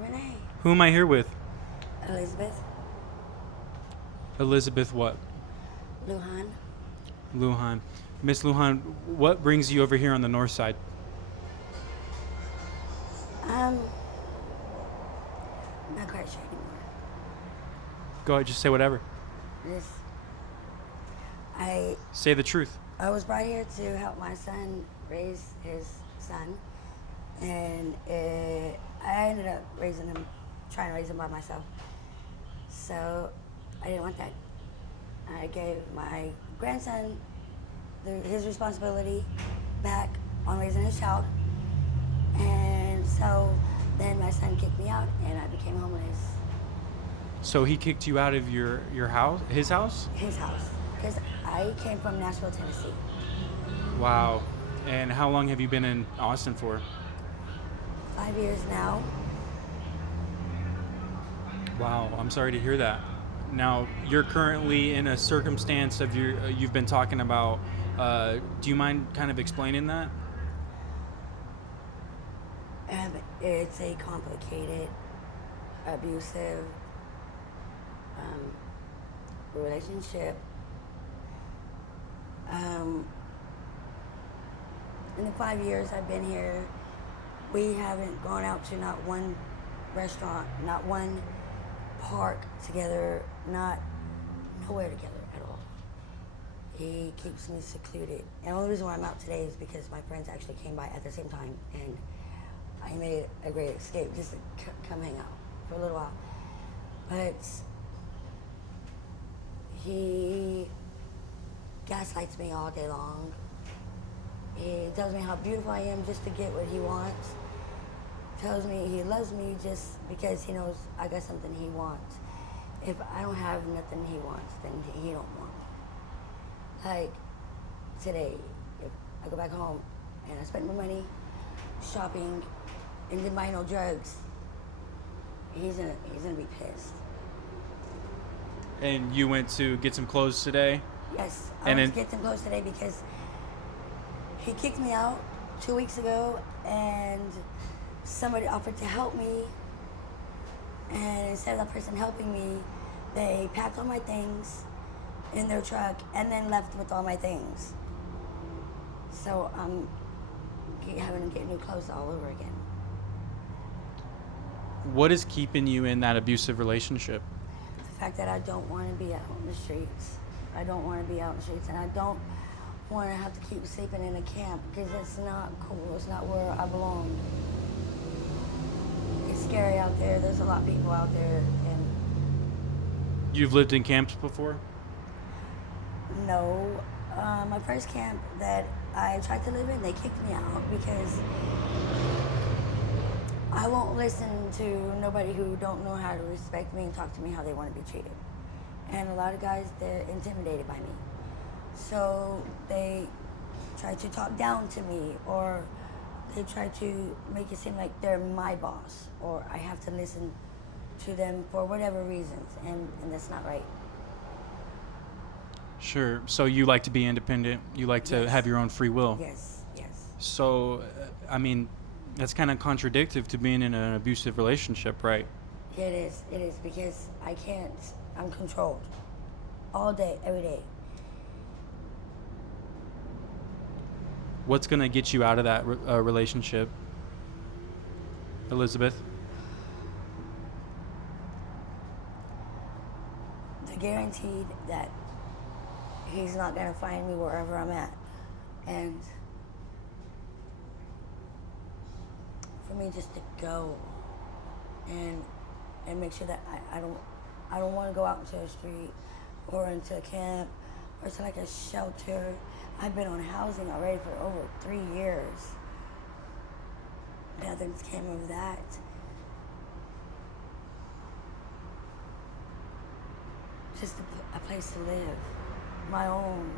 Renee. Who am I here with? Elizabeth. Elizabeth what? Lujan. Lujan. Miss Lujan, what brings you over here on the north side? Um, not quite sure anymore. Go ahead, just say whatever. This, I Say the truth. I was brought here to help my son raise his son, and I ended up trying to raise him by myself. So I didn't want that. I gave my grandson his responsibility back on raising his child, and so then my son kicked me out, and I became homeless. So he kicked you out of your house, his house? His house, because I came from Nashville, Tennessee. Wow. And how long have you been in Austin for? 5 years now. Wow, I'm sorry to hear that. Now, you're currently in a circumstance of you've been talking about. Do you mind kind of explaining that? It's a complicated, abusive relationship. In the 5 years I've been here, we haven't gone out to not one restaurant, not one park together, not nowhere together at all. He keeps me secluded. And the only reason why I'm out today is because my friends actually came by at the same time, and I made a great escape just to come hang out for a little while. But he gaslights me all day long. He tells me how beautiful I am just to get what he wants. Tells me he loves me just because he knows I got something he wants. If I don't have nothing he wants, then he don't want me. Like today, if I go back home and I spend my money shopping and didn't buy no drugs, he's gonna be pissed. And you went to get some clothes today? Yes, I went to get some clothes today because he kicked me out 2 weeks ago, and somebody offered to help me, and instead of that person helping me, they packed all my things in their truck and then left with all my things. So I'm having to get new clothes all over again. What is keeping you in that abusive relationship? The fact that I don't want to be out on the streets. I don't want to be out in the streets, and I don't want to have to keep sleeping in a camp because it's not cool. It's not where I belong. It's scary out there. There's a lot of people out there, and You've lived in camps before? no. My first camp that I tried to live in, they kicked me out because I won't listen to nobody who don't know how to respect me and talk to me how they want to be treated. And a lot of guys, they're intimidated by me. So they try to talk down to me, or they try to make it seem like they're my boss, or I have to listen to them for whatever reasons, and that's not right. Sure. So you like to be independent. You like to Yes. have your own free will. Yes, yes. So, I mean, that's kind of contradictory to being in an abusive relationship, right? Yeah, it is, because I can't, I'm controlled all day, every day. What's going to get you out of that relationship, Elizabeth? The guaranteed that he's not gonna find me wherever I'm at, and for me just to go and make sure that I don't want to go out into the street or into a camp or to like a shelter. I've been on housing already for over 3 years. Nothing's came of that. Just a place to live, my own.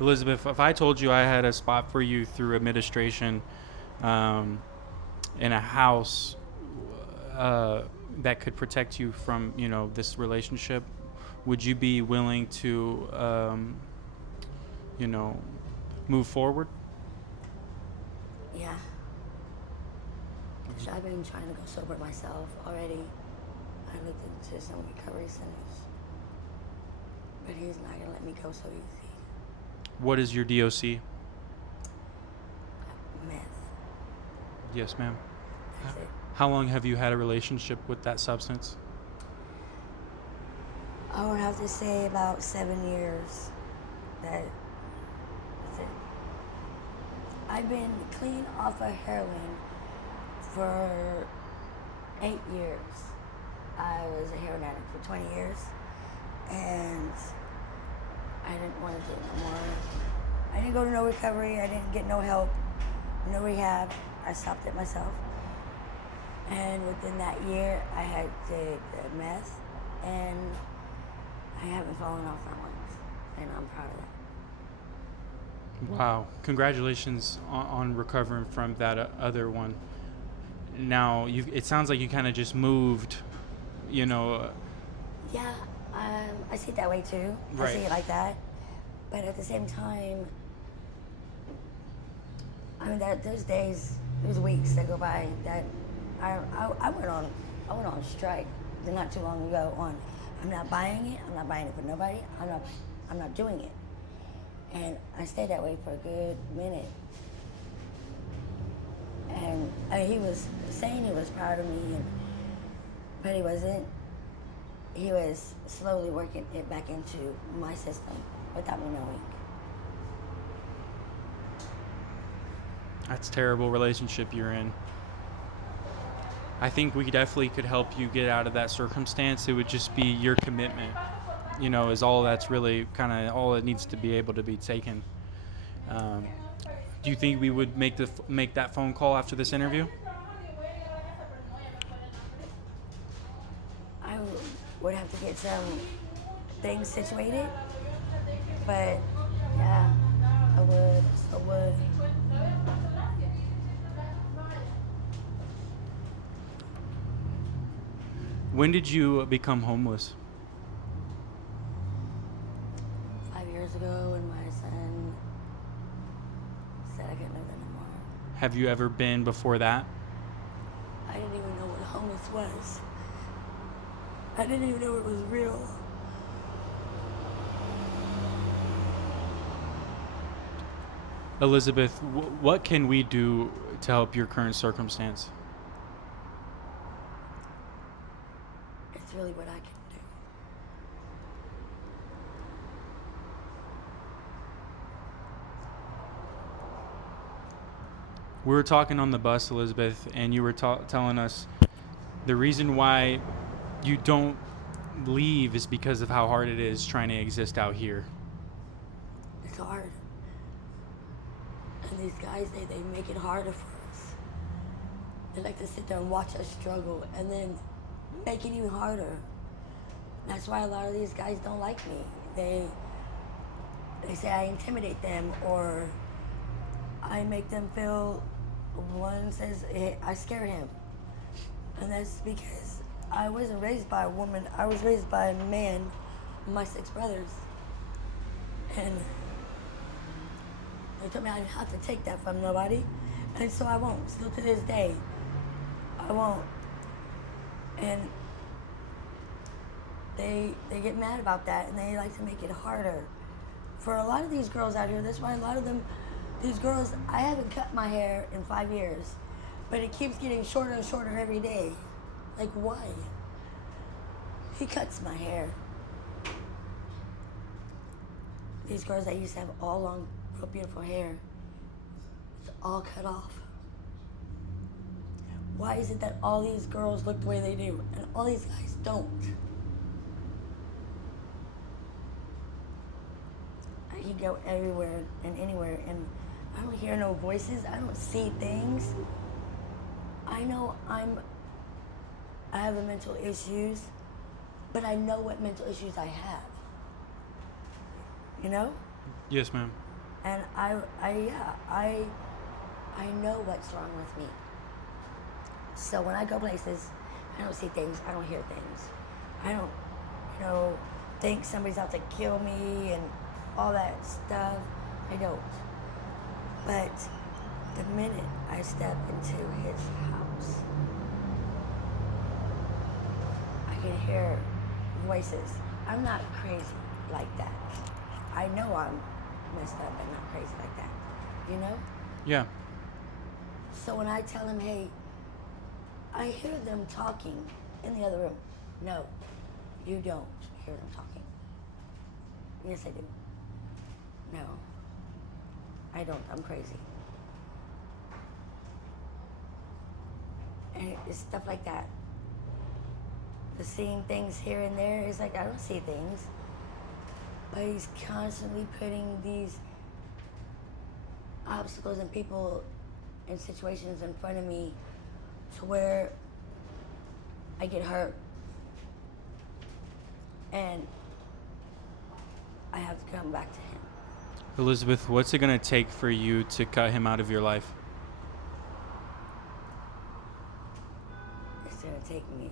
Elizabeth, if I told you I had a spot for you through administration in a house that could protect you from, this relationship, would you be willing to, move forward? Yeah. So I've been trying to go sober myself already. I looked into some recovery centers, but he's not gonna let me go so easy. What is your DOC? Meth. Yes, ma'am. That's it. How long have you had a relationship with that substance? I would have to say about 7 years. That's it. I've been clean off of heroin for 8 years. I was a heroin addict for 20 years, and I didn't want to do it no more. I didn't go to no recovery. I didn't get no help, no rehab. I stopped it myself. And within that year, I had did the meth, and I haven't fallen off not once, and I'm proud of that. Wow. Congratulations on recovering from that other one. Now, it sounds like you kind of just moved, you know. Yeah, I see it that way too. Right. I see it like that. But at the same time, I mean, there's days, there's weeks that go by that I went on strike not too long ago on, I'm not buying it. I'm not buying it for nobody. I'm not doing it. And I stayed that way for a good minute. And he was saying he was proud of me, but he wasn't. He was slowly working it back into my system without me knowing. That's a terrible relationship you're in. I think we definitely could help you get out of that circumstance. It would just be your commitment, you know, is all that's really kind of all it needs to be able to be taken. Do you think we would make that phone call after this interview? I would have to get some things situated, but yeah, I would. When did you become homeless? 5 years ago, when my son said I couldn't live there no more. Have you ever been before that? I didn't even know what homeless was. I didn't even know it was real. Elizabeth, what can we do to help your current circumstance? It's really what I can do. We were talking on the bus, Elizabeth, and you were telling us the reason why you don't leave is because of how hard it is trying to exist out here. It's hard. And these guys, they make it harder for us. They like to sit there and watch us struggle and then make it even harder. That's why a lot of these guys don't like me. They say I intimidate them, or I make them feel, one says I scare him. And that's because I wasn't raised by a woman. I was raised by a man, my 6 brothers. And they told me I didn't have to take that from nobody. And so I won't. Still to this day, I won't. And they get mad about that, and they like to make it harder. For a lot of these girls out here, that's why a lot of them, these girls, I haven't cut my hair in 5 years, but it keeps getting shorter and shorter every day. Like, why? He cuts my hair. These girls that used to have all long, real beautiful hair, it's all cut off. Why is it that all these girls look the way they do and all these guys don't? I can go everywhere and anywhere, and I don't hear no voices. I don't see things. I know I have the mental issues, but I know what mental issues I have. You know? Yes, ma'am. And I know what's wrong with me. So when I go places, I don't see things, I don't hear things. I don't, think somebody's out to kill me and all that stuff. I don't. But the minute I step into his house, hear voices. I'm not crazy like that. I know I'm messed up and not crazy like that. You know? Yeah. So when I tell him, hey, I hear them talking in the other room. No, you don't hear them talking. Yes, I do. No, I don't. I'm crazy. And it's stuff like that. The seeing things here and there is like, I don't see things. But he's constantly putting these obstacles and people and situations in front of me to where I get hurt. And I have to come back to him. Elizabeth, what's it going to take for you to cut him out of your life? It's gonna take me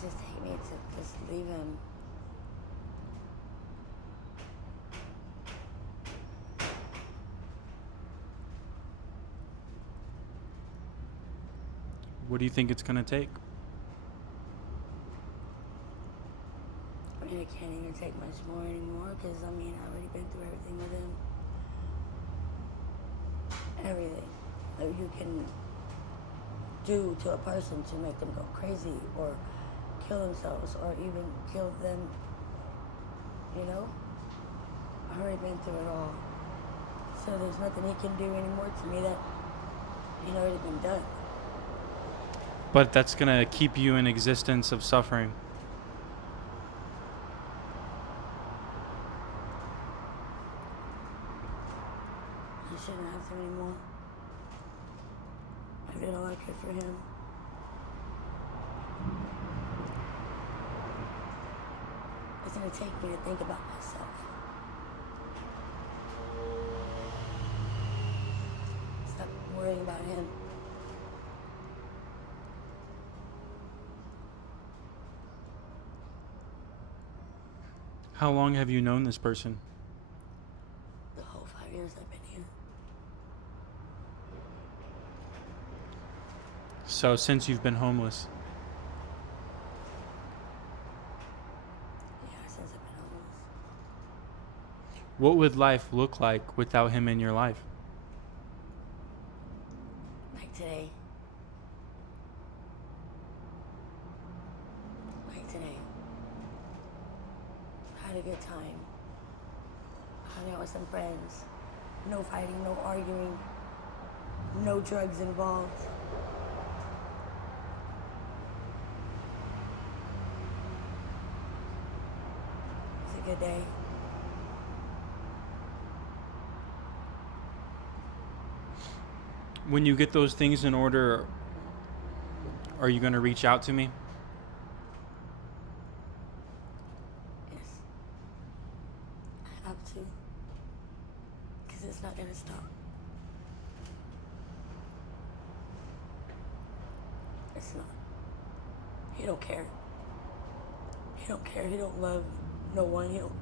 to just leave him. What do you think it's going to take? I mean, I can't even take much more anymore because, I mean, I've already been through everything with him. Everything that you can do to a person to make them go crazy or kill themselves or even kill them, you know? I've already been through it all. So there's nothing he can do anymore to me that ain't already been done. But that's going to keep you in existence of suffering. I shouldn't have to anymore. I did all I could for him. It's gonna take me to think about myself. Stop worrying about him. How long have you known this person? The whole 5 years I've been here. So since you've been homeless. Yeah, since I've been homeless. What would life look like without him in your life? Like today. Like today. I had a good time. Hung out with some friends. No fighting, no arguing. No drugs involved. It's a good day. When you get those things in order, are you going to reach out to me? Yes. I have to. Because it's not going to stop. It's not. He don't care. He don't care. He don't love no one. He don't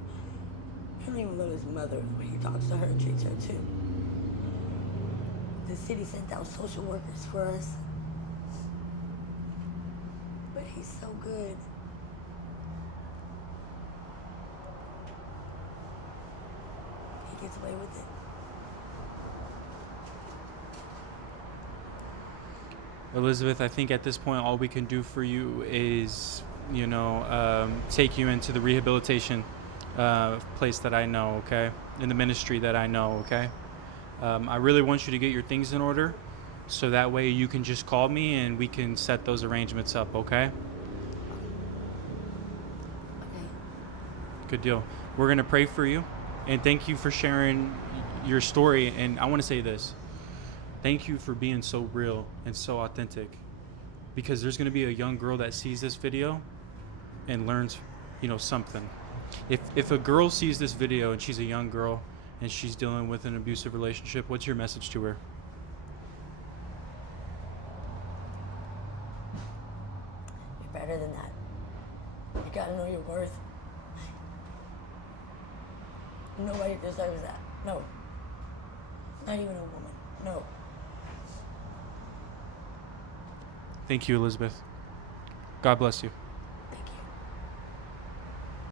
even love his mother the way he talks to her and treats her too. The city sent out social workers for us. But he's so good. He gets away with it. Elizabeth, I think at this point all we can do for you is, take you into the rehabilitation place that I know, okay? In the ministry that I know, okay? I really want you to get your things in order so that way you can just call me and we can set those arrangements up, okay? Okay. Good deal. We're going to pray for you and thank you for sharing your story. And I want to say this. Thank you for being so real and so authentic, because there's going to be a young girl that sees this video and learns, something. If a girl sees this video and she's a young girl and she's dealing with an abusive relationship, what's your message to her? You're better than that. You gotta know your worth. Nobody deserves that. No. Not even a woman. No. Thank you, Elizabeth. God bless you.